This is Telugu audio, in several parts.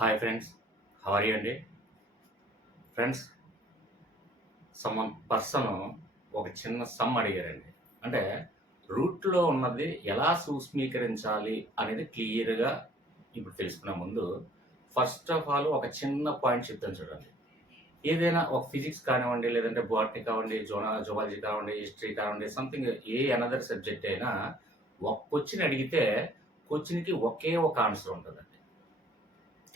Hi friends how are you అండి ఫ్రెండ్స్ సమ్ పర్సన్ ఒక చిన్న సమ్ అడిగారండి. అంటే రూట్లో ఉన్నది ఎలా సూక్ష్మీకరించాలి అనేది క్లియర్గా ఇప్పుడు తెలుసుకునే ముందు ఫస్ట్ ఆఫ్ ఆల్ ఒక చిన్న పాయింట్ చెప్తాను చూడండి. ఏదైనా ఒక ఫిజిక్స్ కానివ్వండి లేదంటే బాటనీ కావండి జోనా జువాలజీ కావండి హిస్టరీ కావండి సంథింగ్ ఏ అనదర్ సబ్జెక్ట్ అయినా ఒక క్వశ్చన్ అడిగితే క్వశ్చన్కి ఒకే ఒక ఆన్సర్ ఉంటుంది.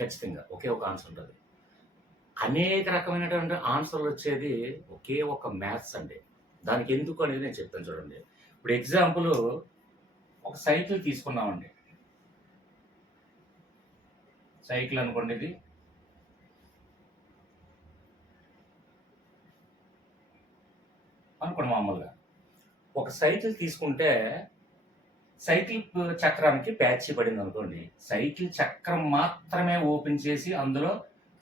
ఖచ్చితంగా ఒకే ఒక ఆన్సర్ ఉంటుంది. అనేక రకమైనటువంటి ఆన్సర్లు వచ్చేది ఒకే ఒక మ్యాథ్స్ అండి. దానికి ఎందుకు అనేది నేను చెప్తాను చూడండి. ఇప్పుడు ఎగ్జాంపుల్ ఒక సైకిల్ తీసుకున్నామండి సైకిల్ అనుకోండి ఇది. అనుకోండి మామూలుగా. ఒక సైకిల్ తీసుకుంటే సైకిల్ చక్రానికి ప్యాచ్ పడింది అనుకోండి సైకిల్ చక్రం మాత్రమే ఓపెన్ చేసి అందులో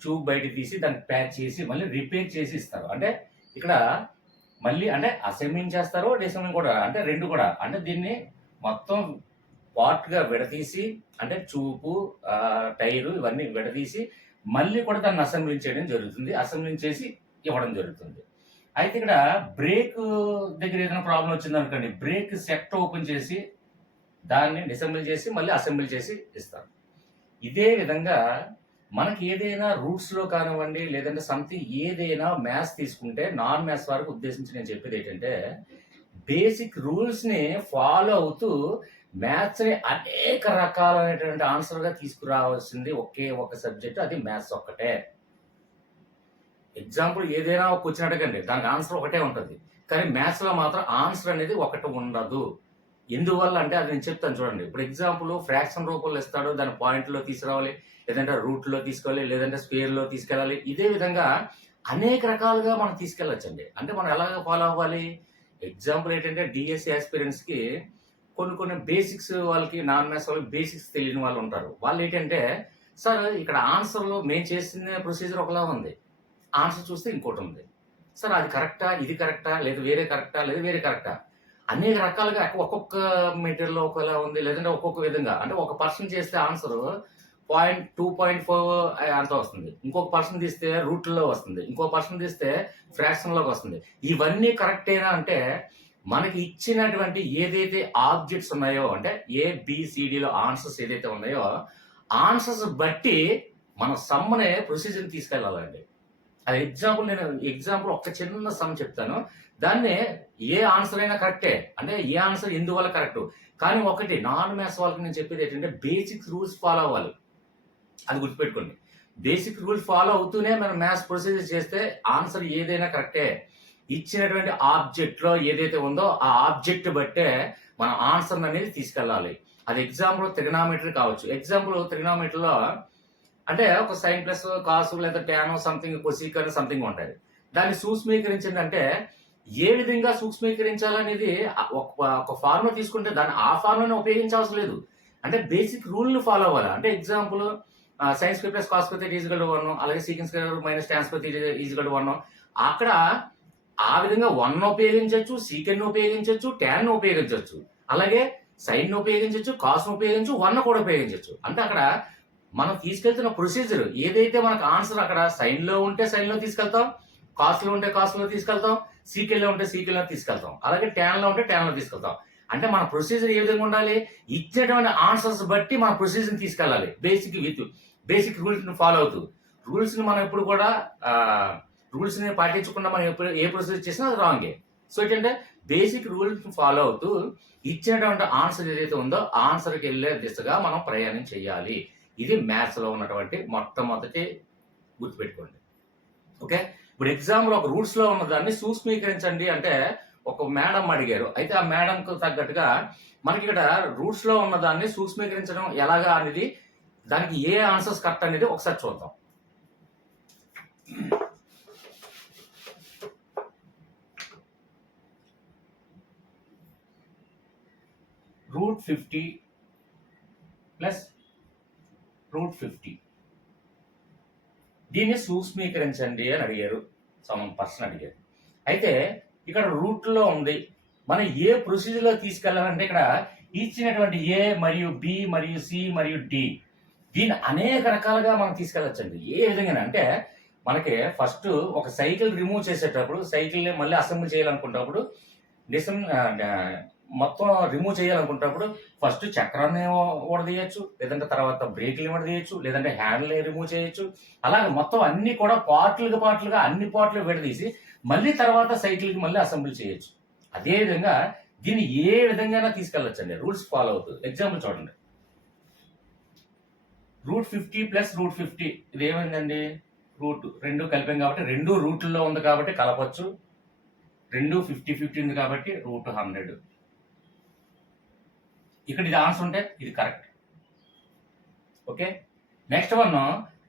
ట్యూబ్ బయట తీసి దానికి ప్యాచ్ చేసి మళ్ళీ రిపేర్ చేసి ఇస్తారు. అంటే ఇక్కడ మళ్ళీ అంటే అసెంబ్లింగ్ చేస్తారు డిసెంబ్లింగ్ కూడా అంటే రెండు కూడా. అంటే దీన్ని మొత్తం పార్ట్గా విడదీసి అంటే చూపు టైరు ఇవన్నీ విడదీసి మళ్ళీ కూడా దాన్ని అసెంబ్లింగ్ చేయడం జరుగుతుంది. అసెంబ్లింగ్ చేసి ఇవ్వడం జరుగుతుంది. అయితే ఇక్కడ బ్రేక్ దగ్గర ఏదైనా ప్రాబ్లం వచ్చింది అనుకోండి బ్రేక్ సెట్ ఓపెన్ చేసి దాన్ని డిసెంబుల్ చేసి మళ్ళీ అసెంబ్లీ చేసి ఇస్తారు. ఇదే విధంగా మనకి ఏదైనా రూట్స్లో కానివ్వండి లేదంటే సంథింగ్ ఏదైనా మ్యాథ్స్ తీసుకుంటే నాన్ మ్యాథ్స్ వరకు ఉద్దేశించి నేను చెప్పేది ఏంటంటే బేసిక్ రూల్స్ని ఫాలో అవుతూ మ్యాథ్స్ని అనేక రకాలైనటువంటి ఆన్సర్గా తీసుకురావాల్సింది ఒకే ఒక సబ్జెక్ట్ అది మ్యాథ్స్ ఒక్కటే. ఎగ్జాంపుల్ ఏదైనా ఒక క్వశ్చన్ అడగండి దానికి ఆన్సర్ ఒకటే ఉంటుంది. కానీ మ్యాథ్స్లో మాత్రం ఆన్సర్ అనేది ఒకటి ఉండదు. ఎందువల్ల అంటే అది నేను చెప్తాను చూడండి. ఇప్పుడు ఎగ్జాంపుల్ ఫ్రాక్షన్ రూపంలో ఇస్తాడు దాని పాయింట్లో తీసుకురావాలి లేదంటే రూట్లో తీసుకోవాలి లేదంటే స్క్వేర్లో తీసుకెళ్ళాలి. ఇదే విధంగా అనేక రకాలుగా మనం తీసుకెళ్ళొచ్చండి. అంటే మనం ఎలాగ ఫాలో అవ్వాలి? ఎగ్జాంపుల్ ఏంటంటే డిఎస్సి ఆస్పిరెంట్స్కి కొన్ని కొన్ని బేసిక్స్ వాళ్ళకి నాన్ మ్యాథ్స్ వాళ్ళకి బేసిక్స్ తెలియని వాళ్ళు ఉంటారు. వాళ్ళు ఏంటంటే సార్ ఇక్కడ ఆన్సర్లో మేము చేసిన ప్రొసీజర్ ఒకలా ఉంది. ఆన్సర్ చూస్తే ఇంకోటి ఉంది. సార్ అది కరెక్టా ఇది కరెక్టా లేదా వేరే కరెక్టా లేదా వేరే కరెక్టా అనేక రకాలుగా ఒక్కొక్క మెటీరియల్ ఒకలా ఉంది లేదంటే ఒక్కొక్క విధంగా. అంటే ఒక పర్సన్ చేస్తే answer point two point four అంత వస్తుంది. ఇంకొక పర్సన్ తీస్తే రూట్లో వస్తుంది. ఇంకో పర్సన్ తీస్తే ఫ్రాక్షన్లోకి వస్తుంది. ఇవన్నీ కరెక్టేనా అంటే మనకి ఇచ్చినటువంటి ఏదైతే ఆబ్జెక్ట్స్ ఉన్నాయో అంటే ఏ బిసిడిలో ఆన్సర్స్ ఏదైతే ఉన్నాయో ఆన్సర్స్ బట్టి మన సమ్మనే ప్రొసీజర్ తీసుకెళ్ళాలండి. అది ఎగ్జాంపుల్ నేను ఎగ్జాంపుల్ ఒక చిన్న సమ్ చెప్తాను. దాన్ని ఏ ఆన్సర్ అయినా కరెక్టే అంటే ఏ ఆన్సర్ ఎందువల్ల కరెక్ట్ కానీ ఒకటి నాన్ మ్యాథ్స్ వాళ్ళకి నేను చెప్పేది ఏంటంటే బేసిక్ రూల్స్ ఫాలో అవ్వాలి. అది గుర్తుపెట్టుకోండి. బేసిక్ రూల్స్ ఫాలో అవుతూనే మనం మ్యాథ్స్ ప్రొసీజర్ చేస్తే ఆన్సర్ ఏదైనా కరెక్టే ఇచ్చినటువంటి ఆబ్జెక్ట్లో ఏదైతే ఉందో ఆ ఆబ్జెక్ట్ బట్టే మన ఆన్సర్ అనేది తీసుకెళ్ళాలి. అది ఎగ్జాంపుల్ త్రిగనామెట్రీ కావచ్చు. ఎగ్జాంపుల్ త్రిగనామెట్రీలో అంటే ఒక సైన్ ప్లస్ కాసు లేదా ట్యానో సంథింగ్ కొసీకర్ సంథింగ్ ఉంటుంది దాన్ని సూక్ష్మీకరించిందంటే ఏ విధంగా సూక్ష్మీకరించాలనేది ఒక ఒక ఫార్ములా తీసుకుంటే దాన్ని ఆ ఫార్ములాని ఉపయోగించాల్సిన లేదు. అంటే బేసిక్ రూల్ని ఫాలో అవ్వాలి. అంటే example sine square plus cos square is equal one అలాగే sec minus tan square is equal one. అక్కడ ఆ విధంగా వన్ ఉపయోగించవచ్చు సీకెన్ ఉపయోగించవచ్చు ట్యాన్ ఉపయోగించవచ్చు అలాగే సైన్ ఉపయోగించవచ్చు కాస్ ఉపయోగించు వన్ కూడా ఉపయోగించవచ్చు అంటే అక్కడ మనం తీసుకెళ్తున్న ప్రొసీజర్ ఏదైతే మనకు ఆన్సర్ అక్కడ సైన్లో ఉంటే సైన్లో తీసుకెళ్తాం కాస్ట్లో ఉంటే కాస్ట్లో తీసుకెళ్తాం సీకెల్లో ఉంటే సీకెల్లో తీసుకెళ్తాం. అలాగే ట్యాన్లో ఉంటే ట్యాన్లో తీసుకెళ్తాం. అంటే మన ప్రొసీజర్ ఏ విధంగా ఉండాలి? ఇచ్చేటువంటి ఆన్సర్స్ బట్టి మన ప్రొసీజర్ని తీసుకెళ్ళాలి. బేసిక్ విత్ బేసిక్ రూల్స్ని ఫాలో అవుతూ. రూల్స్ని మనం ఎప్పుడు కూడా రూల్స్ని పాటించకుండా మనం ఎప్పుడు ఏ ప్రొసీజర్ చేసినా అది రాంగే సో ఏంటంటే బేసిక్ రూల్స్ ఫాలో అవుతూ ఇచ్చినటువంటి ఆన్సర్ ఏదైతే ఉందో ఆన్సర్కి వెళ్ళే దిశగా మనం ప్రయాణం చేయాలి. ఇది మ్యాథ్స్లో ఉన్నటువంటి మొట్టమొదటి గుర్తుపెట్టుకోండి. ఓకే ఇప్పుడు ఎగ్జామ్లో ఒక రూల్స్లో ఉన్న దాన్ని సూక్ష్మీకరించండి అంటే ఒక మేడం అడిగారు. అయితే ఆ మేడంకు తగ్గట్టుగా మనకి ఇక్కడ రూట్స్లో ఉన్న దాన్ని సూక్ష్మీకరించడం ఎలాగా అనేది దానికి ఏ ఆన్సర్స్ కరెక్ట్ అనేది ఒకసారి చూద్దాం. Root fifty plus root fifty దీన్ని సూక్ష్మీకరించండి అని అడిగారు. సమ్ పర్సన్ అడిగారు. అయితే ఇక్కడ రూట్లో ఉంది. మనం ఏ ప్రొసీజర్లో తీసుకెళ్ళాలంటే తీసుకెళ్ళాలంటే ఇక్కడ ఇచ్చినటువంటి ఏ మరియు బి మరియు సి మరియు డి దీన్ని అనేక రకాలుగా మనం తీసుకెళ్ళొచ్చండి. ఏ విధంగా అంటే మనకి ఫస్ట్ ఒక సైకిల్ రిమూవ్ చేసేటప్పుడు సైకిల్ని మళ్ళీ అసెంబ్లీ చేయాలనుకున్నప్పుడు డిసం మొత్తం రిమూవ్ చేయాలనుకున్నప్పుడు ఫస్ట్ చక్రాన్ని ఓడదీయచ్చు లేదంటే తర్వాత బ్రేక్లు విడదీయచ్చు లేదంటే హ్యాండిల్ రిమూవ్ చేయొచ్చు. అలాగే మొత్తం అన్ని కూడా పార్ట్లుగా పార్ట్లుగా అన్ని పార్ట్లు విడదీసి మళ్ళీ తర్వాత సైకిల్కి మళ్ళీ అసెంబ్లీ చేయొచ్చు. అదే విధంగా దీన్ని ఏ విధంగా తీసుకెళ్ళొచ్చండి. రూల్స్ ఫాలో అవుతుంది ఎగ్జాంపుల్ చూడండి. Root fifty plus root fifty. ఇది ఏమైందండి? రూట్ రెండు కలిపాం కాబట్టి రెండు రూట్లో ఉంది కాబట్టి కలపచ్చు. రెండు ఫిఫ్టీ ఫిఫ్టీ ఉంది కాబట్టి రూట్ హండ్రెడ్. ఇక్కడ ఇది ఆన్సర్ ఉంటే ఇది కరెక్ట్ ఓకే నెక్స్ట్ వన్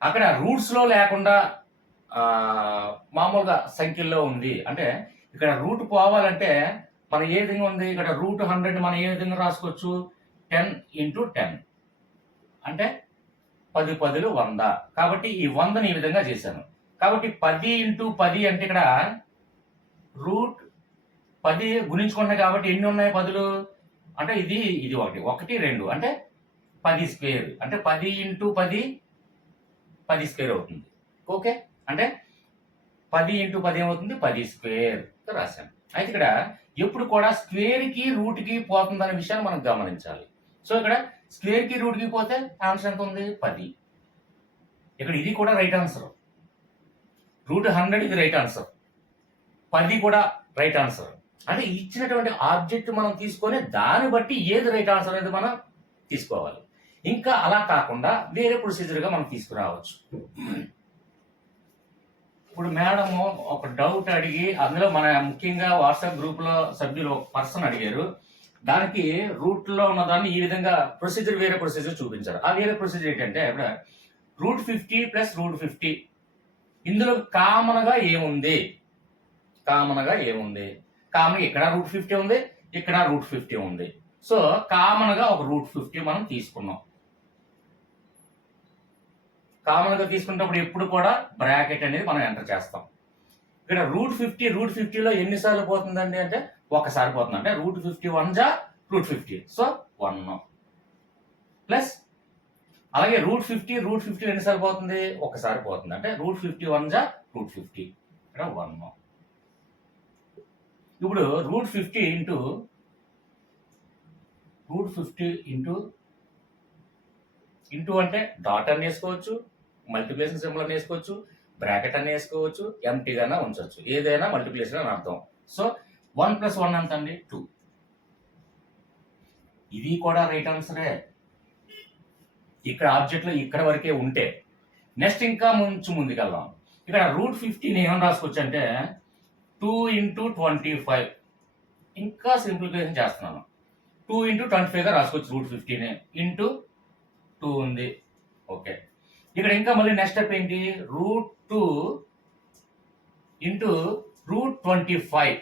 అక్కడ రూట్స్లో లేకుండా మామూలుగా సంఖ్యల్లో ఉంది. అంటే ఇక్కడ రూట్ పోవాలంటే మన ఏ విధంగా ఉంది? ఇక్కడ రూట్ హండ్రెడ్ మనం ఏ విధంగా రాసుకోవచ్చు? టెన్ ఇంటూ టెన్ అంటే పది పదులు వంద. కాబట్టి ఈ వందని ఈ విధంగా చేశాను. కాబట్టి పది ఇంటూ పది అంటే ఇక్కడ రూట్ పది గుణించుకుంటున్నాయి కాబట్టి ఎన్ని ఉన్నాయి పదులు? అంటే ఇది ఇది ఒకటి. ఒకటి రెండు. అంటే పది స్క్వేర్. అంటే పది ఇంటూ పది పది స్క్వేర్ అవుతుంది. ఓకే? అంటే పది ఇంటూ పది ఏమవుతుంది? పది స్క్వేర్ రాశాను. అయితే ఇక్కడ ఎప్పుడు కూడా స్క్వేర్కి రూట్కి పోతుంది అనే పోతుందనే విషయాన్ని మనం గమనించాలి. సో ఇక్కడ స్క్వేర్కి రూట్కి పోతే ఆన్సర్ ఎంత ఉంది? పది. ఇక్కడ ఇది కూడా రైట్ ఆన్సర్. రూట్ హండ్రెడ్ ఇది రైట్ ఆన్సర్. పది కూడా రైట్ ఆన్సర్. అంటే ఇచ్చినటువంటి ఆబ్జెక్ట్ మనం తీసుకొని దాన్ని బట్టి ఏది రైట్ ఆన్సర్ అనేది మనం తీసుకోవాలి. ఇంకా అలా కాకుండా వేరే ప్రొసీజర్గా మనం తీసుకురావచ్చు. ఇప్పుడు మేడం ఒక డౌట్ అడిగి అందులో మన ముఖ్యంగా వాట్సాప్ గ్రూప్లో సభ్యులు ఒక పర్సన్ అడిగారు. దానికి రూట్లో ఉన్నదాన్ని ఉన్న దాన్ని ఈ విధంగా ప్రొసీజర్ వేరే ప్రొసీజర్ చూపించారు. ఆ వేరే ప్రొసీజర్ ఏంటంటే ఇప్పుడు root fifty plus root fifty ఇందులో కామన్గా ఏముంది? కామన్గా ఏముంది? కామన్ ఇక్కడ రూట్ ఫిఫ్టీ ఉంది ఇక్కడ రూట్ ఫిఫ్టీ ఉంది. సో కామన్గా ఒక రూట్ ఫిఫ్టీ మనం తీసుకున్నాం. కామన్గా తీసుకున్నప్పుడు ఎప్పుడు కూడా బ్రాకెట్ అనేది మనం ఎంటర్ చేస్తాం. ఇక్కడ రూట్ ఫిఫ్టీ రూట్ ఫిఫ్టీలో ఎన్నిసార్లు పోతుందండి అంటే ఒకసారి పోతుంది. అంటే రూట్ ఫిఫ్టీ వన్ జా root fifty. So one. Plus అలాగే రూట్ ఫిఫ్టీ రూట్ ఫిఫ్టీ ఎన్నిసార్లు పోతుంది? ఒకసారి పోతుంది. అంటే రూట్ ఫిఫ్టీ వన్ జా రూట్ ఫిఫ్టీ. ఇక్కడ వన్. ఇప్పుడు root fifty into root fifty into into అంటే డాట్ అని వేసుకోవచ్చు మల్టిప్లికేషన్ సింబల్ అని వేసుకోవచ్చు బ్రాకెట్ అని వేసుకోవచ్చు ఎంటీగానే ఉంచవచ్చు ఏదైనా మల్టిప్లికేషన్ అని అర్థం. సో వన్ ప్లస్ వన్ ఎంత అండి టూ. ఇది కూడా రైట్ ఆన్సరే. ఇక్కడ ఆబ్జెక్ట్లో ఇక్కడ వరకే ఉంటే నెక్స్ట్ ఇంకా ముంచు ముందుకెళ్దాం. ఇక్కడ రూట్ ఫిఫ్టీన్ ఏమని రాసుకోవచ్చు అంటే టూ ఇంటూ ట్వంటీ ఫైవ్. ఇంకా సింప్లిఫికేషన్ చేస్తున్నాను. టూ ఇంటూ ట్వంటీ ఫైవ్గా రాసుకోవచ్చు రూట్ ఫిఫ్టీన్. ఇంటూ టూ ఉంది. ఓకే. ఇక్కడ ఇంకా మళ్ళీ నెక్స్ట్ స్టెప్ ఏంటి? Root two into root twenty five.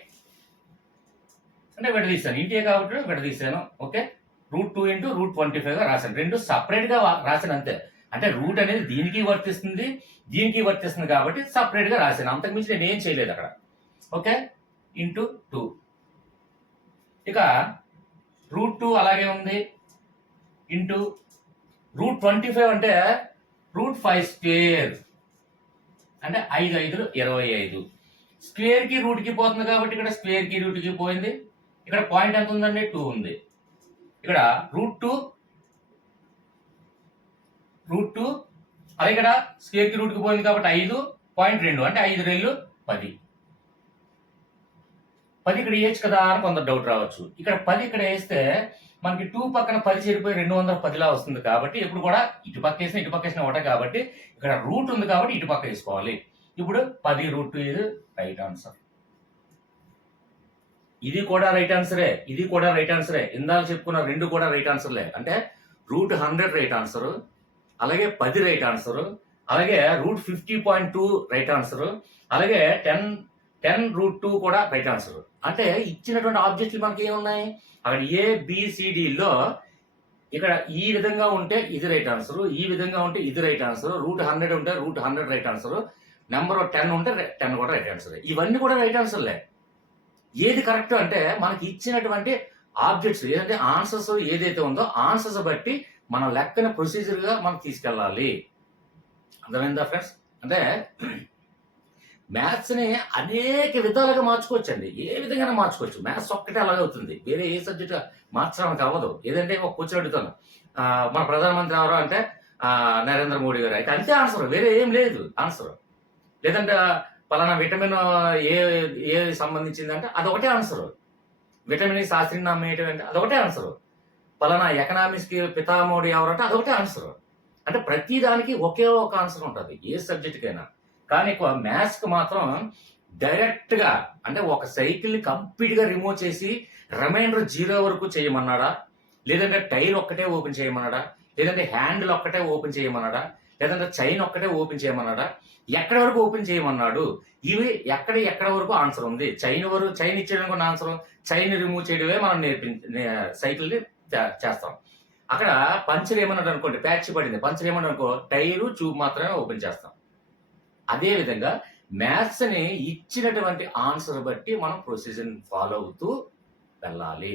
అంటే విడదీశాను ఇంటియే కాబట్టి విడదీశాను okay. Root two into root twenty ఫైవ్గా రాశాను. రెండు సపరేట్గా రాశాను అంతే. అంటే రూట్ అనేది దీనికి వర్తిస్తుంది దీనికి వర్తిస్తుంది కాబట్టి సపరేట్గా రాశాను. అంతకుమించి నేను ఏం చేయలేదు అక్కడ. ఓకే? Into two. ఇక రూట్ టూ అలాగే ఉంది. ఇంటూ రూట్ ట్వంటీ ఫైవ్ అంటే రూట్ ఫైవ్ స్క్వేర్. అంటే ఐదు ఐదులు ఇరవై ఐదు. స్క్వేర్కి రూట్కి పోతుంది కాబట్టి ఇక్కడ స్క్వేర్కి రూట్కి పోయింది. ఇక్కడ పాయింట్ ఎంత ఉందండి? టూ ఉంది. ఇక్కడ రూట్ టూ రూట్ టూ అదే ఇక్కడ స్క్వేర్కి రూట్కి పోయింది కాబట్టి ఐదు పాయింట్ రెండు. అంటే ఐదు రెళ్ళు పది. పది ఇక్కడ వేయచ్చు కదా అని కొంత డౌట్ రావచ్చు. ఇక్కడ పది ఇక్కడ వేస్తే మనకి టూ పక్కన పది చేరిపోయి రెండు వందల పదిలా వస్తుంది కాబట్టి ఇప్పుడు కూడా ఇటు పక్క వేసిన ఇటు పక్క వేసిన ఒకటే కాబట్టి ఇక్కడ రూట్ ఉంది కాబట్టి ఇటు పక్క వేసుకోవాలి. ఇప్పుడు పది రూట్ ఇది రైట్ ఆన్సర్ ఇది కూడా రైట్ ఆన్సరే ఇది కూడా రైట్ ఆన్సరే ఇందాక చెప్పుకున్న రెండు కూడా రైట్ ఆన్సర్లే అంటే రూట్ హండ్రెడ్ రైట్ ఆన్సర్ అలాగే పది రైట్ ఆన్సర్ అలాగే root fifty point two right answer అలాగే టెన్ టెన్ రూట్ టూ కూడా రైట్ ఆన్సర్ అంటే ఇచ్చినటువంటి ఆబ్జెక్ట్లు మనకి ఏమున్నాయి? అక్కడ ఏ బిసిడిలో ఇక్కడ ఈ విధంగా ఉంటే ఇది రైట్ ఆన్సర్ ఈ విధంగా ఉంటే ఇది రైట్ ఆన్సర్ రూట్ హండ్రెడ్ ఉంటే root hundred right answer number ten ఉంటే టెన్ కూడా రైట్ ఆన్సర్ ఇవన్నీ కూడా రైట్ ఆన్సర్లే ఏది కరెక్ట్ అంటే మనకి ఇచ్చినటువంటి ఆబ్జెక్ట్స్ ఏదంటే ఆన్సర్స్ ఏదైతే ఉందో ఆన్సర్స్ బట్టి మన లెక్కన ప్రొసీజర్గా మనం తీసుకెళ్ళాలి. అర్థమైందా ఫ్రెండ్స్ అంటే మ్యాథ్స్ని అనేక విధాలుగా మార్చుకోవచ్చండి. ఏ విధంగా మార్చుకోవచ్చు. మ్యాథ్స్ ఒక్కటే అలాగే అవుతుంది. వేరే ఏ సబ్జెక్ట్ మార్చడానికి అవ్వదు. ఏదంటే ఒక కూర్చొని అడుగుతాను. మన ప్రధానమంత్రి ఎవరు అంటే నరేంద్ర మోడీ గారు. అయితే అంతే ఆన్సర్. వేరే ఏం లేదు ఆన్సర్. లేదంటే పలానా విటమిన్ ఏ ఏ సంబంధించింది అంటే అదొకటే ఆన్సర్. విటమిన్ శాస్త్రీయ నామం ఏంటంటే అదొకటే ఆన్సర్. పలానా ఎకనామిక్స్కి పితామోడీ పితామోడి ఎవరంటే అదొకటే ఆన్సర్. అంటే ప్రతి దానికి ఒకే ఒక ఆన్సర్ ఉంటుంది. ఏ సబ్జెక్టుకైనా. కానీ మ్యాథ్స్ మాత్రం డైరెక్ట్గా అంటే ఒక సైకిల్ని కంప్లీట్గా రిమూవ్ చేసి రిమైండర్ జీరో వరకు చేయమన్నాడా? లేదంటే టైర్ ఒక్కటే ఓపెన్ చేయమన్నాడా? లేదంటే హ్యాండిల్ ఒక్కటే ఓపెన్ చేయమన్నాడా? లేదంటే చైన్ ఒక్కటే ఓపెన్ చేయమన్నాడా? ఎక్కడ వరకు ఓపెన్ చేయమన్నాడు? ఇవి ఎక్కడ ఎక్కడ వరకు ఆన్సర్ ఉంది? చైన్ వరకు చైన్ ఇచ్చేయడానికి కూడా ఆన్సర్ చైన్ రిమూవ్ చేయడమే మనం నేర్పి సైకిల్ని చేస్తాం. అక్కడ పంచర్ ఏమన్నాడు అనుకోండి ప్యాచ్ పడింది. పంచర్ ఏమన్నాడు అనుకో టైరు చూపు మాత్రమే ఓపెన్ చేస్తాం. అదేవిధంగా మ్యాథ్స్ని ఇచ్చినటువంటి ఆన్సర్ బట్టి మనం ప్రొసీజర్ ఫాలో అవుతూ వెళ్ళాలి.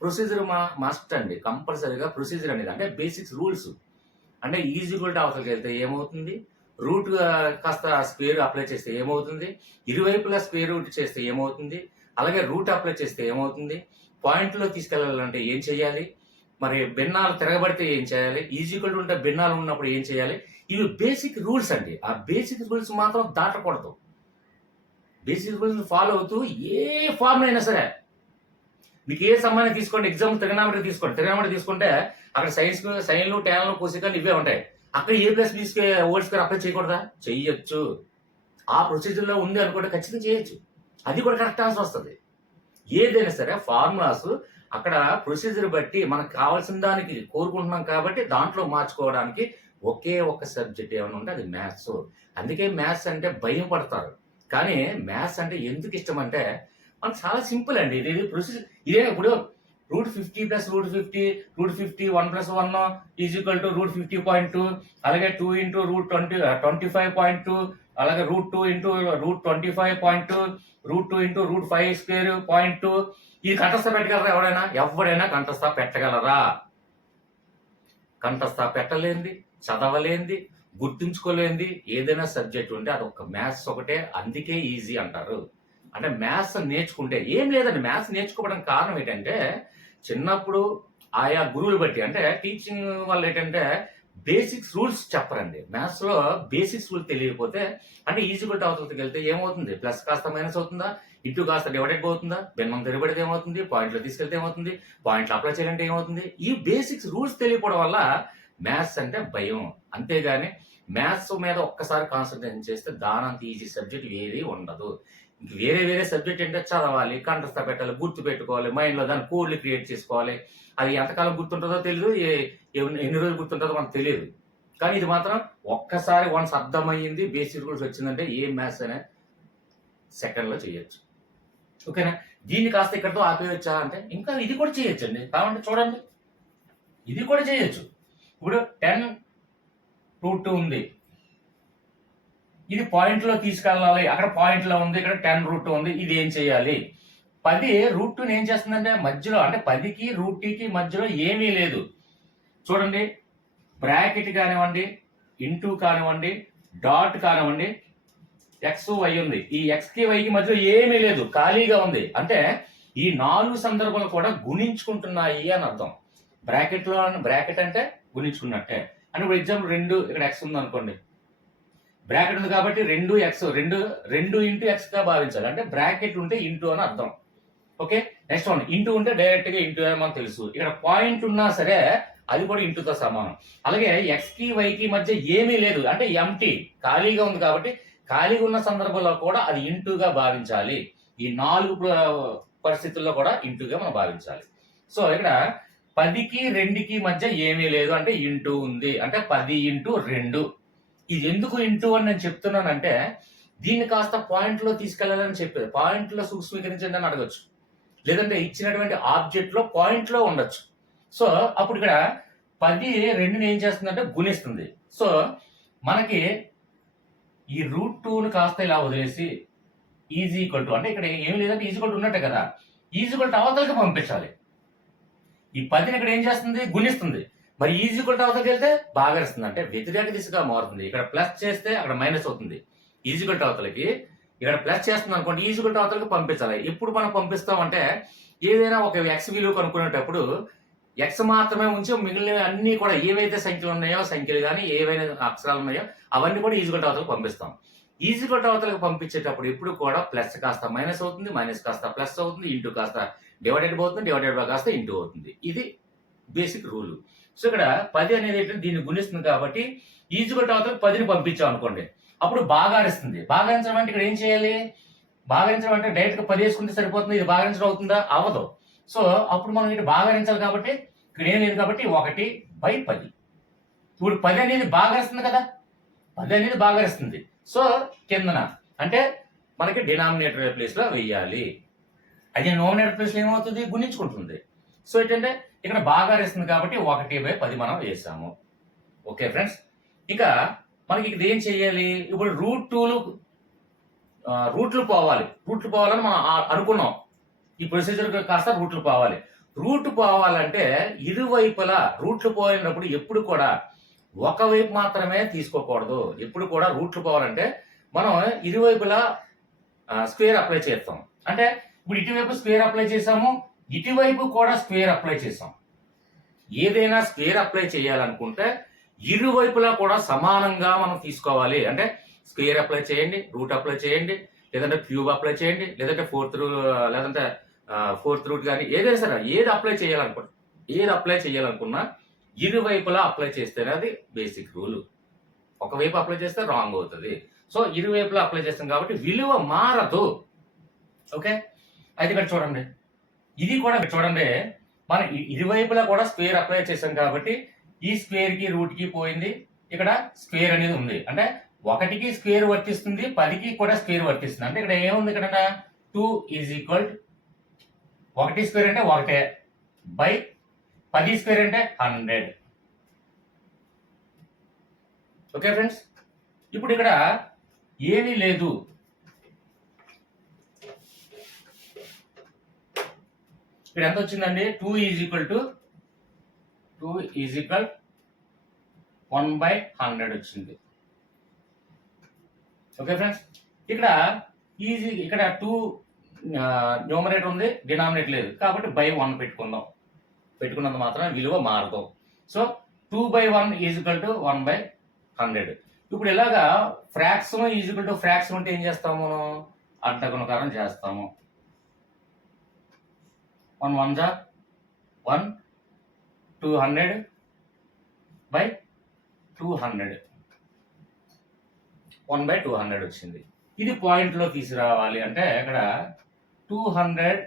ప్రొసీజర్ మా మస్ట్ అండి. కంపల్సరీగా ప్రొసీజర్ అనేది అంటే బేసిక్స్ రూల్స్ అంటే ఈజీక్వల్ టు అవతలకి వెళ్తే ఏమవుతుంది? రూట్ కాస్త స్క్వేర్ అప్లై చేస్తే ఏమవుతుంది? ఇరువైపులా స్క్వేర్ రూట్ చేస్తే ఏమవుతుంది? అలాగే రూట్ అప్లై చేస్తే ఏమవుతుంది? పాయింట్లో తీసుకెళ్ళాలంటే ఏం చేయాలి? మరి భిన్నాలు తిరగబడితే ఏం చేయాలి? ఈజీక్వల్ ఉంటే భిన్నాలు ఉన్నప్పుడు ఏం చేయాలి? ఇవి బేసిక్ రూల్స్ అండి. ఆ బేసిక్ రూల్స్ మాత్రం దాటకూడదు. బేసిక్ రూల్స్ ఫాలో అవుతూ ఏ ఫార్మ్ అయినా సరే మీకు ఏ సంబంధం తీసుకోండి ఎగ్జామ్ తిరగనామెట్రీ తీసుకోండి. తిరగనామెట్రీ తీసుకుంటే అక్కడ సైన్స్ సైన్లు టెన్లు పోసికలు ఇవే ఉంటాయి. అక్కడ A plus B square whole square apply చేయకూడదా? చెయ్యొచ్చు ఆ ప్రొసీజర్లో ఉంది అనుకుంటే ఖచ్చితంగా చేయొచ్చు. అది కూడా కరెక్ట్ ఆన్సర్ వస్తుంది. ఏదైనా సరే ఫార్ములాస్ అక్కడ ప్రొసీజర్ బట్టి మనకు కావాల్సిన దానికి కోరుకుంటున్నాం కాబట్టి దాంట్లో మార్చుకోవడానికి ఒకే ఒక సబ్జెక్ట్ ఏమైనా ఉంటే అది మ్యాథ్స్. అందుకే మ్యాథ్స్ అంటే భయం పడతారు. కానీ మ్యాథ్స్ అంటే ఎందుకు ఇష్టం అంటే మనకు చాలా సింపుల్ అండి. ఇది ఇది ప్రొసీజర్ ఇదే ఇప్పుడు root fifty plus root fifty root fifty one plus one is equal to root fifty point two అలాగే two into root twenty twenty five point two అలాగే root two into root twenty five point two root two into root five square point two. ఇది కంఠస్థ పెట్టగలరా ఎవడైనా ఎవడైనా కంఠస్థ పెట్టగలరా? కంఠస్థ పెట్టలేంది. చదవలేంది గుర్తుంచుకోలేంది ఏదైనా సబ్జెక్ట్ ఉంటే అది ఒక మ్యాథ్స్ ఒకటే అందుకే ఈజీ అంటారు. అంటే మ్యాథ్స్ నేర్చుకుంటే ఏం లేదండి మ్యాథ్స్ నేర్చుకోవడం కారణం ఏంటంటే చిన్నప్పుడు ఆయా గురువులు బట్టి అంటే టీచింగ్ వల్ల ఏంటంటే బేసిక్స్ రూల్స్ చెప్పరండి. మ్యాథ్స్లో బేసిక్స్ రూల్ తెలియకపోతే అంటే ఈజీ కొట్టి అవతలకి వెళ్తే ఏమవుతుంది? ప్లస్ కాస్త మైనస్ అవుతుందా? ఇటు కాస్త డివైడెడ్ అవుతుందా భిన్నం తిరగబడితే ఏమవుతుంది? పాయింట్లో తీసుకెళ్తే ఏమవుతుంది? పాయింట్లు అప్లై చేయాలంటే ఏమవుతుంది? ఈ బేసిక్స్ రూల్స్ తెలియకపోవడం వల్ల మ్యాథ్స్ అంటే భయం. అంతేగాని మ్యాథ్స్ మీద ఒక్కసారి కాన్సన్ట్రేషన్ చేస్తే దానంత ఈజీ సబ్జెక్ట్ ఏది ఉండదు. వేరే వేరే సబ్జెక్ట్ అంటే చదవాలి కంటస్థ పెట్టాలి గుర్తు పెట్టుకోవాలి మైండ్లో దాని కోడ్లు క్రియేట్ చేసుకోవాలి. అది ఎంతకాలం గుర్తుంటుందో తెలియదు ఎన్ని రోజులు గుర్తుంటుందో మనకు తెలియదు కానీ ఇది మాత్రం ఒక్కసారి వన్స్ అర్థమయ్యింది బేసిక్ రూల్స్ వచ్చిందంటే ఏ మ్యాథ్స్ అనే సెకండ్లో చేయొచ్చు. ఓకేనా దీన్ని కాస్త ఇక్కడతో ఆపేయచ్చా అంటే ఇంకా ఇది కూడా చేయొచ్చండి. కావాలంటే చూడండి. ఇది కూడా చేయొచ్చు. ఇప్పుడు టెన్ రూట్ ఉంది. ఇది పాయింట్లో తీసుకెళ్ళాలి. అక్కడ పాయింట్లో ఉంది ఇక్కడ టెన్ రూట్ ఉంది. ఇది ఏం చేయాలి? పది రూట్ టూని ఏం చేస్తుందంటే మధ్యలో అంటే పదికి రూట్ టూకి మధ్యలో ఏమీ లేదు. చూడండి. బ్రాకెట్ కానివ్వండి ఇంటూ కానివ్వండి డాట్ కానివ్వండి ఎక్స్ వై ఉంది. ఈ ఎక్స్కి వైకి మధ్యలో ఏమీ లేదు. ఖాళీగా ఉంది. అంటే ఈ నాలుగు సందర్భాలు కూడా గుణించుకుంటున్నాయి అని అర్థం. బ్రాకెట్లో బ్రాకెట్ అంటే గుణించుకున్నట్టే. అని ఇప్పుడు ఎగ్జాంపుల్ రెండు ఇక్కడ ఎక్స్ ఉంది అనుకోండి బ్రాకెట్ ఉంది కాబట్టి రెండు ఎక్స్ రెండు రెండు ఇంటూ ఎక్స్గా భావించాలి. అంటే బ్రాకెట్ ఉంటే ఇంటూ అని అర్థం. ఓకే నెక్స్ట్ వన్ ఇంటూ ఉంటే డైరెక్ట్గా ఇంటూ అని మనకు తెలుసు. ఇక్కడ పాయింట్ ఉన్నా సరే అది కూడా ఇంటూతో సమానం. అలాగే ఎక్స్కి మధ్య ఏమీ లేదు. అంటే ఎంటీ ఖాళీగా ఉంది కాబట్టి ఖాళీగా ఉన్న సందర్భంలో కూడా అది ఇంటూగా భావించాలి. ఈ నాలుగు పరిస్థితుల్లో కూడా ఇంటూగా మనం భావించాలి. సో ఇక్కడ పదికి రెండుకి మధ్య ఏమీ లేదు అంటే ఇంటూ ఉంది. అంటే పది ఇంటూ రెండు. ఇది ఎందుకు ఇంటూ అని నేను చెప్తున్నానంటే దీన్ని కాస్త పాయింట్లో తీసుకెళ్ళాలని చెప్పేది. పాయింట్లో సూక్ష్మీకరించండి అని అడగచ్చు. లేదంటే ఇచ్చినటువంటి ఆబ్జెక్ట్లో పాయింట్లో ఉండొచ్చు. సో అప్పుడు ఇక్కడ పది రెండుని ఏం చేస్తుందంటే గుణిస్తుంది. సో మనకి ఈ రూట్ టూను కాస్త ఇలా వదిలేసి ఈజీ ఈక్వల్ టు అంటే ఇక్కడ ఏమి లేదంటే ఈజీ టు ఉన్నట్టే కదా. ఈజీ టు అవతలకి పంపించాలి. ఈ పదిని ఇక్కడ ఏం చేస్తుంది? గుణిస్తుంది. మరి e ఈజీక్వల్ టు అవతలకి వెళ్తే బాగా అంటే వ్యతిరేక దిశగా మారుతుంది. ఇక్కడ ప్లస్ చేస్తే అక్కడ మైనస్ అవుతుంది. E ఈజీక్వల్ టు అవతలకి ఇక్కడ ప్లస్ చేస్తుంది అనుకోండి e ఈజీక్వల్ టు అవతలకి పంపించాలి. ఎప్పుడు మనం పంపిస్తామంటే ఏదైనా ఒక ఎక్స్ విలువ కనుక్కునేటప్పుడు ఎక్స్ మాత్రమే ఉంచి మిగిలిన అన్ని కూడా ఏవైతే సంఖ్యలు ఉన్నాయో సంఖ్యలు కానీ ఏవైనా అక్షరాలు ఉన్నాయో అవన్నీ కూడా ఈజీక్వల్ అవతలకు పంపిస్తాం. ఈజీక్వల్ టు అవతలకి పంపించేటప్పుడు ఎప్పుడు కూడా ప్లస్ కాస్త మైనస్ అవుతుంది మైనస్ కాస్త ప్లస్ అవుతుంది ఇంటూ కాస్త డివైడెడ్ పోతుంది డివైడెడ్ బై కాస్త ఇంటూ అవుతుంది. ఇది బేసిక్ రూల్. సో ఇక్కడ పది అనేది ఏంటంటే దీన్ని గుణిస్తుంది కాబట్టి ఈజీగా టు పదిని పంపించాం అనుకోండి. అప్పుడు బాగారిస్తుంది బాగారించడం అంటే ఇక్కడ ఏం చేయాలి? బాగారించడం అంటే డైరెక్ట్గా పది వేసుకుంటే సరిపోతుంది ఇది బాగారించడం అవుతుందా? అవ్వదు సో అప్పుడు మనం ఇటు బాగారించాలి కాబట్టి ఇక్కడ ఏం లేదు కాబట్టి ఒకటి బై పది. ఇప్పుడు పది అనేది బాగారిస్తుంది కదా? పది అనేది బాగారిస్తుంది సో కిందన అంటే మనకి డినామినేటర్ ప్లేస్లో వెయ్యాలి అది నోమినేటర్ ప్లేస్ ఏమవుతుంది? గుణించుకుంటుంది. సో ఏంటంటే ఇక్కడ బాగా ఇస్తుంది కాబట్టి ఒకటి బై పది మనం వేసాము. Okay friends? ఇక మనకి ఇక్కడ ఏం చేయాలి? ఇప్పుడు రూట్ టూలు రూట్లు పోవాలి. రూట్లు పోవాలని మనం అనుకున్నాం. ఈ ప్రొసీజర్ కాస్త రూట్లు పోవాలి. రూట్ పోవాలంటే ఇరువైపులా రూట్లు పోయినప్పుడు ఎప్పుడు కూడా ఒకవైపు మాత్రమే తీసుకోకూడదు. ఎప్పుడు కూడా రూట్లు పోవాలంటే మనం ఇరువైపులా స్క్వేర్ అప్లై చేస్తాం. అంటే ఇప్పుడు ఇటువైపు స్క్వేర్ అప్లై చేసాము ఇటువైపు కూడా స్క్వేర్ అప్లై చేసాం ఏదైనా స్క్వేర్ అప్లై చేయాలనుకుంటే ఇరువైపులా కూడా సమానంగా మనం తీసుకోవాలి. అంటే స్క్వేర్ అప్లై చేయండి రూట్ అప్లై చేయండి లేదంటే క్యూబ్ అప్లై చేయండి లేదంటే ఫోర్త్ లేదంటే ఫోర్త్ రూట్ కానీ ఏదైనా సరే ఏది అప్లై చేయాలనుకుంటే ఏది అప్లై చేయాలనుకున్నా ఇరువైపులా అప్లై చేస్తేనే అది బేసిక్ రూల్. ఒకవైపు అప్లై చేస్తే రాంగ్ అవుతుంది. సో ఇరువైపులా అప్లై చేస్తాం కాబట్టి విలువ మారదు. ఓకే? అయితే ఇక్కడ చూడండి. ఇది కూడా చూడండి. మనం ఇరువైపులా కూడా స్క్వేర్ అప్లై చేసాం కాబట్టి ఈ స్క్వేర్కి రూట్కి పోయింది. ఇక్కడ స్క్వేర్ అనేది ఉంది. అంటే ఒకటికి స్క్వేర్ వర్తిస్తుంది పదికి కూడా స్క్వేర్ వర్తిస్తుంది. అంటే ఇక్కడ ఏముంది ఇక్కడ టూ ఈజ్ ఈక్వల్ ఒకటి స్క్వేర్ అంటే ఒకటే బై పది స్క్వేర్ అంటే హండ్రెడ్. Okay friends? ఇప్పుడు ఇక్కడ ఏమీ లేదు. ఇక్కడ ఎంత వచ్చిందండి? Two is equal to two is equal one by hundred వచ్చింది. ఓకే ఫ్రెండ్స్ ఇక్కడ ఈజీ ఇక్కడ టూ న్యూమరేటర్ ఉంది డినామినేటర్ లేదు. కాబట్టి బై వన్ పెట్టుకుందాం. పెట్టుకున్నంత మాత్రం విలువ మారదు. So two by one is equal to one by hundred ఇప్పుడు ఇలాగా ఫ్రాక్షన్ ఈజ్వల్ టు ఫ్రాక్షన్ అంటే ఏం చేస్తాము మనం? అడ్డగుణకారం చేస్తాము. వన్ వన్ జా one two hundred by two hundred. One by two hundred వచ్చింది. ఇది పాయింట్లో తీసుకురావాలి అంటే ఇక్కడ టూ హండ్రెడ్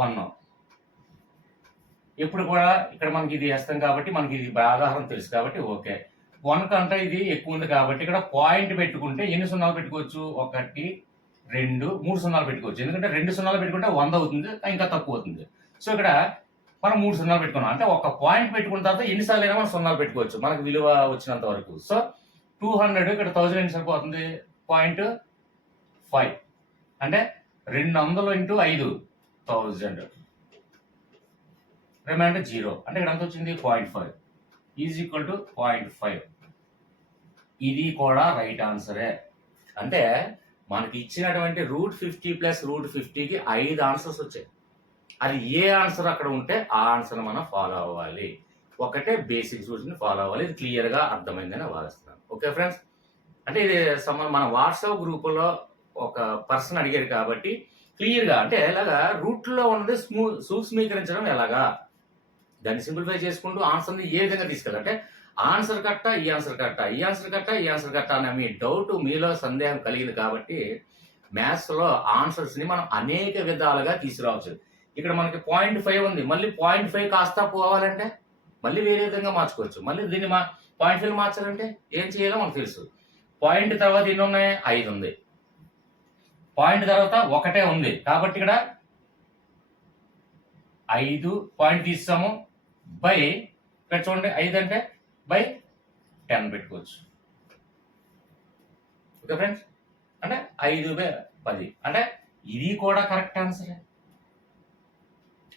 వన్. ఇప్పుడు కూడా ఇక్కడ మనకి ఇది వేస్తాం కాబట్టి మనకి ఇది ఆధారం తెలుసు కాబట్టి ఓకే. వన్ కంటే ఇది ఎక్కువ ఉంది కాబట్టి ఇక్కడ పాయింట్ పెట్టుకుంటే ఎన్ని సున్నాలు పెట్టుకోవచ్చు? ఒకటి రెండు మూడు సున్నాలు పెట్టుకోవచ్చు. ఎందుకంటే రెండు సున్నాలు పెట్టుకుంటే వంద అవుతుంది ఇంకా తక్కువ అవుతుంది. సో ఇక్కడ మనం మూడు సున్నాలు పెట్టుకున్నాం. అంటే ఒక పాయింట్ పెట్టుకున్న తర్వాత ఎన్నిసార్లు అయినా మనం సున్నాలు పెట్టుకోవచ్చు. మనకు విలువ వచ్చినంత వరకు. సో టూ హండ్రెడ్ ఇక్కడ థౌజండ్ ఎన్ని సరిపోతుంది? Point five. అంటే రెండు వందలు ఇంటూ ఐదు థౌజండ్. Remainder zero. అంటే ఇక్కడ ఎంత వచ్చింది? Point five. Is equal to point five. ఇది కూడా రైట్ ఆన్సరే. అంటే మనకి ఇచ్చినటువంటి రూట్ ఫిఫ్టీ ప్లస్ రూట్ ఫిఫ్టీకి ఐదు ఆన్సర్స్ వచ్చాయి. అది ఏ ఆన్సర్ అక్కడ ఉంటే ఆ ఆన్సర్ మనం ఫాలో అవ్వాలి. ఒకటే బేసిక్ రూల్స్ని ఫాలో అవ్వాలి. ఇది క్లియర్గా అర్థమైందని భావిస్తున్నాను. Okay friends? అంటే ఇది సమ మన వాట్సాప్ గ్రూపులో ఒక పర్సన్ అడిగారు కాబట్టి క్లియర్గా అంటే ఎలాగా రూట్లో ఉన్నది స్మూ సూక్ష్మీకరించడం ఎలాగా? దాన్ని సింప్లిఫై చేసుకుంటూ ఆన్సర్ని ఏ విధంగా తీసుకెళ్ళాలంటే ఆన్సర్ కట్ట ఈ ఆన్సర్ కట్ట ఈ ఆన్సర్ కట్ట ఈ ఆన్సర్ కట్ట అనే మీ డౌట్ మీలో సందేహం కలిగింది కాబట్టి మ్యాథ్స్లో ఆన్సర్స్ని మనం అనేక విధాలుగా తీసుకురావచ్చు. ఇక్కడ మనకి పాయింట్ ఫైవ్ ఉంది. మళ్ళీ పాయింట్ ఫైవ్ కాస్త పోవాలంటే మళ్ళీ వేరే విధంగా మార్చుకోవచ్చు. మళ్ళీ దీన్ని మా పాయింట్ ఫైవ్ మార్చాలంటే ఏం చేయాలో మనకు తెలుసు. పాయింట్ తర్వాత ఎన్ని ఉన్నాయి? ఐదు ఉంది. పాయింట్ తర్వాత ఒకటే ఉంది. కాబట్టి ఇక్కడ ఐదు పాయింట్ తీస్తాము బై. ఇక్కడ చూడండి ఐదు అంటే బై టెన్ పెట్టుకోవచ్చు. Okay friends? అంటే ఐదు బై పది. అంటే ఇది కూడా కరెక్ట్ ఆన్సరే.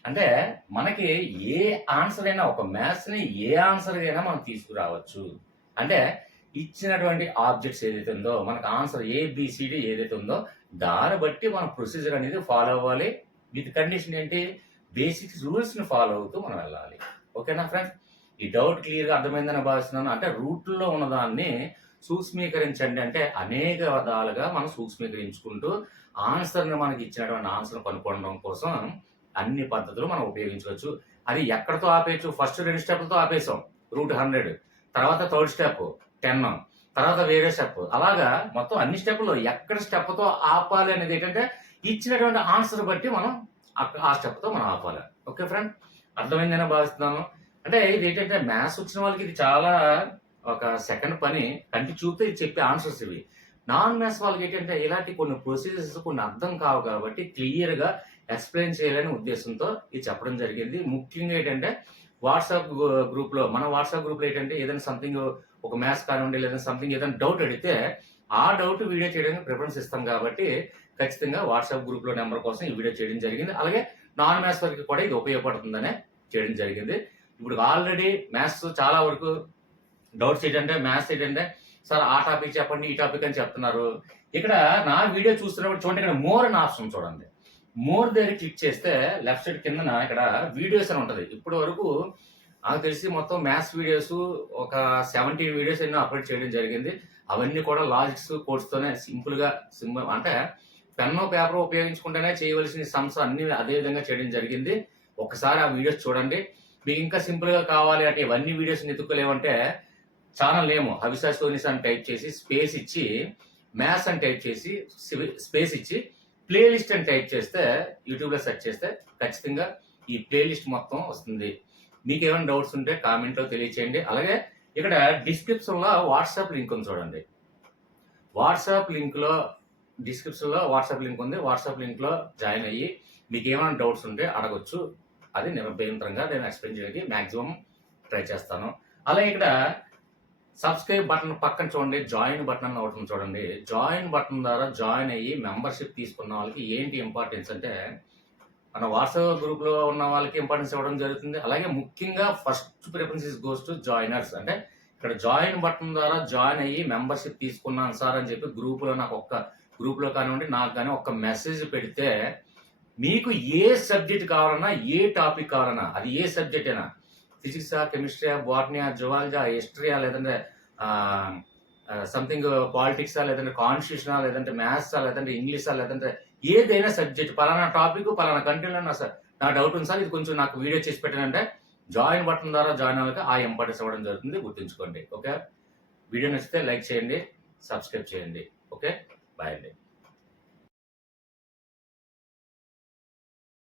అంటే మనకి ఏ ఆన్సర్ అయినా ఒక మ్యాథ్స్ని ఏ ఆన్సర్ అయినా మనం తీసుకురావచ్చు. అంటే ఇచ్చినటువంటి ఆబ్జెక్ట్స్ ఏదైతే ఉందో మనకు ఆన్సర్ ఏబిసిడి ఏదైతే ఉందో దాన్ని బట్టి మన ప్రొసీజర్ అనేది ఫాలో అవ్వాలి. విత్ కండిషన్ ఏంటి? బేసిక్ రూల్స్ని ఫాలో అవుతూ మనం వెళ్ళాలి. ఓకేనా ఫ్రెండ్స్? ఈ డౌట్ క్లియర్గా అర్థమైందని భావిస్తున్నాను. అంటే రూట్లో ఉన్నదాన్ని సూక్ష్మీకరించండి అంటే అనేక విధాలుగా మనం సూక్ష్మీకరించుకుంటూ ఆన్సర్ని మనకి ఇచ్చినటువంటి ఆన్సర్ కనుక్కోవడం కోసం అన్ని పద్ధతులు మనం ఉపయోగించవచ్చు అది ఎక్కడితో ఆపేయచ్చు? ఫస్ట్ రెండు స్టెప్లతో ఆపేసాం. Root hundred. తర్వాత థర్డ్ స్టెప్ టెన్. తర్వాత వేరే స్టెప్. అలాగా మొత్తం అన్ని స్టెప్లో ఎక్కడ స్టెప్తో ఆపాలి అనేది ఏంటంటే ఇచ్చినటువంటి ఆన్సర్ బట్టి మనం ఆ స్టెప్తో మనం ఆపాలి. Okay friend? అర్థమైందని భావిస్తున్నాను. అంటే ఇది ఏంటంటే మ్యాథ్స్ వచ్చిన వాళ్ళకి ఇది చాలా ఒక సెకండ్ పని. కంటి చూపితే ఇది చెప్పే ఆన్సర్స్ ఇవి. నాన్ మ్యాథ్స్ వాళ్ళకి ఏంటంటే ఇలాంటి కొన్ని ప్రొసీజర్స్ కొన్ని అర్థం కావు కాబట్టి క్లియర్గా ఎక్స్ప్లెయిన్ చేయాలనే ఉద్దేశంతో ఇది చెప్పడం జరిగింది. ముఖ్యంగా ఏంటంటే వాట్సాప్ గ్రూప్లో మన వాట్సాప్ గ్రూప్లో ఏంటంటే ఏదైనా సంథింగ్ ఒక మ్యాథ్స్ కానివ్వండి లేదా సంథింగ్ ఏదైనా డౌట్ అడిగితే ఆ డౌట్ వీడియో చేయడానికి ప్రిఫరెన్స్ ఇస్తాం కాబట్టి ఖచ్చితంగా వాట్సాప్ గ్రూప్లో నెంబర్ కోసం ఈ వీడియో చేయడం జరిగింది. అలాగే నాన్ మ్యాథ్స్ వరకు కూడా ఇది ఉపయోగపడుతుందనే చేయడం జరిగింది. ఇప్పుడు ఆల్రెడీ మ్యాథ్స్ చాలా వరకు డౌట్స్ ఏంటంటే మ్యాథ్స్ ఏంటంటే సార్ ఆ టాపిక్ చెప్పండి ఈ టాపిక్ అని చెప్తున్నారు. ఇక్కడ నా వీడియో చూస్తున్నప్పుడు చూడండి ఇక్కడ మోర్ అనే ఆప్షన్ చూడండి. మోర్ దగ్గర క్లిక్ చేస్తే లెఫ్ట్ సైడ్ కిందన ఇక్కడ వీడియోస్ అని ఉంటుంది. ఇప్పటి వరకు నాకు తెలిసి మొత్తం మ్యాథ్స్ వీడియోస్ ఒక సెవెంటీన్ వీడియోస్ ఎన్నో అప్లోడ్ చేయడం జరిగింది. అవన్నీ కూడా లాజిక్స్ కోర్స్తోనే సింపుల్గా సింపుల్ అంటే పెన్ను పేపర్ ఉపయోగించుకుంటేనే చేయవలసిన సమ్స్ అన్ని అదే విధంగా చేయడం జరిగింది. ఒకసారి ఆ వీడియోస్ చూడండి. మీకు ఇంకా సింపుల్గా కావాలి అంటే ఇవన్నీ వీడియోస్ ఎత్తుకోలేమంటే ఛానల్ నేమ్ హవిసా సోనిస్ అని టైప్ చేసి స్పేస్ ఇచ్చి మ్యాథ్స్ అని టైప్ చేసి స్పేస్ ఇచ్చి ప్లేలిస్ట్ అని టైప్ చేస్తే యూట్యూబ్లో సెర్చ్ చేస్తే ఖచ్చితంగా ఈ ప్లేలిస్ట్ మొత్తం వస్తుంది. మీకు ఏమైనా డౌట్స్ ఉంటే కామెంట్లో తెలియచేయండి. అలాగే ఇక్కడ డిస్క్రిప్షన్లో వాట్సాప్ లింక్ ఉంది చూడండి. వాట్సాప్ లింక్లో డిస్క్రిప్షన్లో వాట్సాప్ లింక్ ఉంది. వాట్సాప్ లింక్లో జాయిన్ అయ్యి మీకు ఏమైనా డౌట్స్ ఉంటే అడగొచ్చు. అది నిరభ్యంతరంగా నేను ఎక్స్ప్లెయిన్ చేయడానికి మ్యాక్సిమం ట్రై చేస్తాను. అలాగే ఇక్కడ సబ్స్క్రైబ్ బటన్ పక్కన చూడండి జాయిన్ బటన్ అని ఒకటి చూడండి. జాయిన్ బటన్ ద్వారా జాయిన్ అయ్యి మెంబర్షిప్ తీసుకున్న వాళ్ళకి ఏంటి ఇంపార్టెన్స్ అంటే మన వాట్సాప్ గ్రూప్లో ఉన్న వాళ్ళకి ఇంపార్టెన్స్ ఇవ్వడం జరుగుతుంది. అలాగే ముఖ్యంగా first preference goes to joiners అంటే ఇక్కడ జాయిన్ బటన్ ద్వారా జాయిన్ అయ్యి మెంబర్షిప్ తీసుకున్నాను సార్ అని చెప్పి గ్రూప్లో నాకు ఒక్క గ్రూప్లో కానివ్వండి నాకు కానీ ఒక్క మెసేజ్ పెడితే మీకు ఏ సబ్జెక్ట్ కావాలన్నా ఏ టాపిక్ కావాలన్నా అది ఏ సబ్జెక్ట్ అయినా ఫిజిక్సా కెమిస్ట్రీయా బాటనీయా జువాలజా హిస్టరీయా లేదంటే సంథింగ్ పాలిటిక్సా లేదంటే కాన్స్టిట్యూషనా లేదంటే మ్యాథ్సా లేదంటే ఇంగ్లీషా లేదంటే ఏదైనా సబ్జెక్ట్ పలానా టాపిక్ పలానా కంట్రీలో నా సార్ నా డౌట్ ఉంది సార్ ఇది కొంచెం నాకు వీడియో చేసి పెట్టానంటే జాయిన్ బటన్ ద్వారా జాయిన్ అవ్వక ఆ ఇంపార్టెన్స్ ఇవ్వడం జరుగుతుంది గుర్తుంచుకోండి ఓకే? వీడియో నచ్చితే లైక్ చేయండి సబ్స్క్రైబ్ చేయండి ఓకే? బాయ్ అండి.